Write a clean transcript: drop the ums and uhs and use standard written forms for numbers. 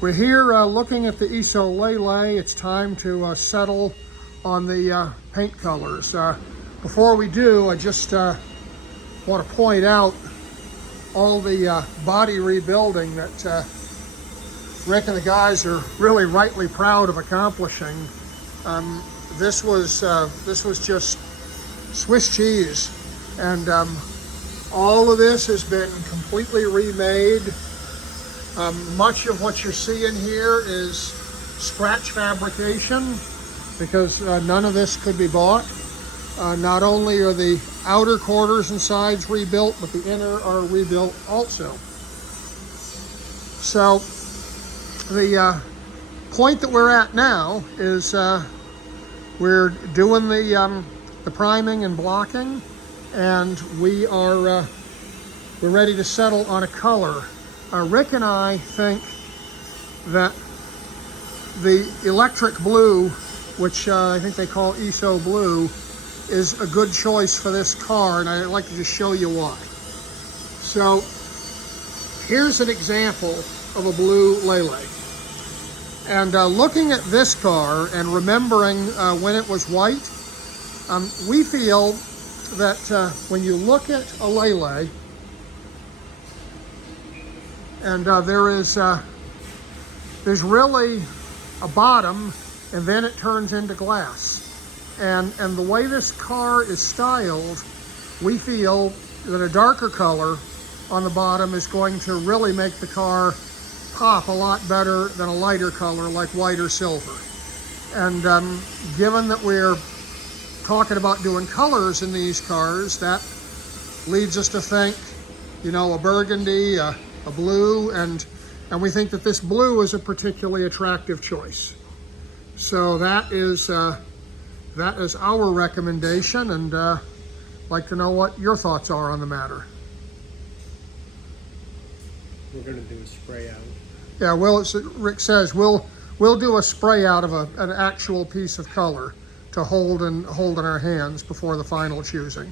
We're here looking at the Iso Lele. It's time to settle on the paint colors. Before we do, I just want to point out all the body rebuilding that Rick and the guys are really rightly proud of accomplishing. This was just Swiss cheese, and all of this has been completely remade. Much of what you're seeing here is scratch fabrication because none of this could be bought. Not only are the outer quarters and sides rebuilt, but the inner are rebuilt also. So the point that we're at now is we're doing the priming and blocking, and we're ready to settle on a color. Rick and I think that the electric blue, which I think they call Iso blue, is a good choice for this car, and I'd like to just show you why. So here's an example of a blue Lele. And looking at this car and remembering when it was white, we feel that when you look at a Lele, and there's really a bottom, and then it turns into glass. And the way this car is styled, we feel that a darker color on the bottom is going to really make the car pop a lot better than a lighter color like white or silver. And given that we're talking about doing colors in these cars, that leads us to think, you know, a burgundy, a blue, and we think that this blue is a particularly attractive choice. So that is our recommendation, and I'd like to know what your thoughts are on the matter. We're going to do a spray out. Yeah, well, as Rick says, we'll do a spray out of an actual piece of color to hold in our hands before the final choosing.